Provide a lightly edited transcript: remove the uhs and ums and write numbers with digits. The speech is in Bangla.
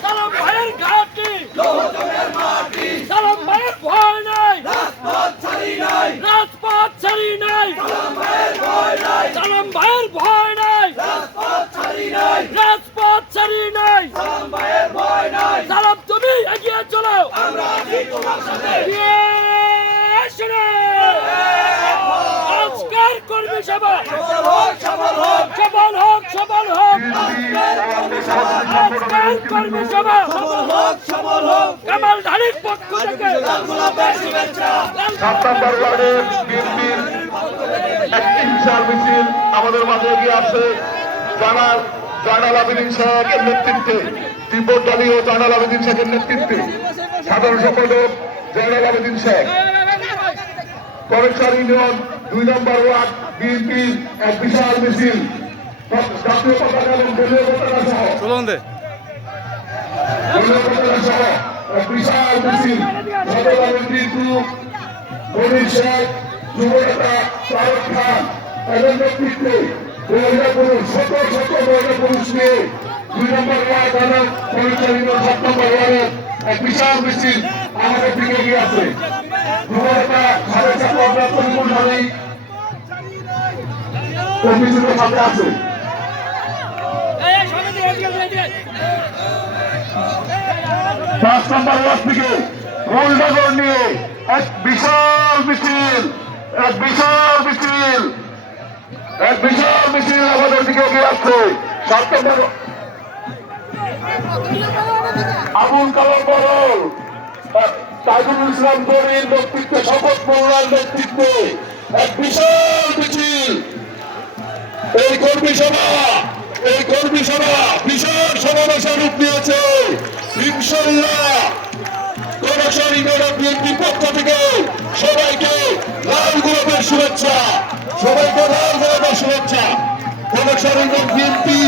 সালাম ভাইয়ের ঘাটি সালাম ভাইয়ের ভয় নাই রাজপথ ছাড়ি নাই সালাম ভাইয়ের ভয় নাই রাজপথ ছাড়ি নাই সালাম তুমি এগিয়ে চলো আজকের কর্মী সভা সফল হোক আজকের কর্মী সভা কামাল ধারির পক্ষ থেকে 7 নম্বর ওয়ার্ডের বিএনপির একটি বিশাল মিছিল আমাদের মাঝে এগিয়ে আসছে জয়নাল আবেদিন সাহেবের নেতৃত্বে, তিব্বত দলীয় জয়নাল আবেদিন সাহেবের নেতৃত্বে সাধারণ সম্পাদক জয়নাল আবেদিন সাহেব, করেকশন ইউনিয়ন 2 নম্বর ওয়ার্ড বিএনপির এক বিশাল মিছিল জাতীয় পতাকা এবং দলীয় পতাকা সহ এক বিশাল মিছিল সদরমন্ত্রী মনির শেখ, যুবনেতা শাহরুখ খান এদের নেতৃত্বে মহিলা পুরুষ শত মহিলা পুরুষ নিয়ে 2 নম্বর ওয়ার্ড এবং করেকশন ইউনিয়ন 7 নম্বর ওয়ার্ডের এক বিশাল মিছিল আমাদের দিকে এগিয়ে আছে। যুবনেতা সাবেক ছাত্র পরিমল ঢালি মিছিলের সাথে আছে। 5 নম্বর ওয়ার্ড থেকে গোলনগর নিয়ে এক বিশাল মিছিল আমাদের দিকে এগিয়ে আসছে। 7 নম্বর আবুল কালাম বরল, তাজুল ইসলাম গরির নেতৃত্বে, শপথ মোল্লার নেতৃত্বে এক বিশাল মিছিল। এই কর্মী সভা বিশাল সমাবেশের রূপ নিয়েছে। ইনশাআল্লাহ করেকশন ইউনিয়ন বিএনপির পক্ষ থেকে সবাইকে লাল গোলাপের শুভেচ্ছা। Correction union BNP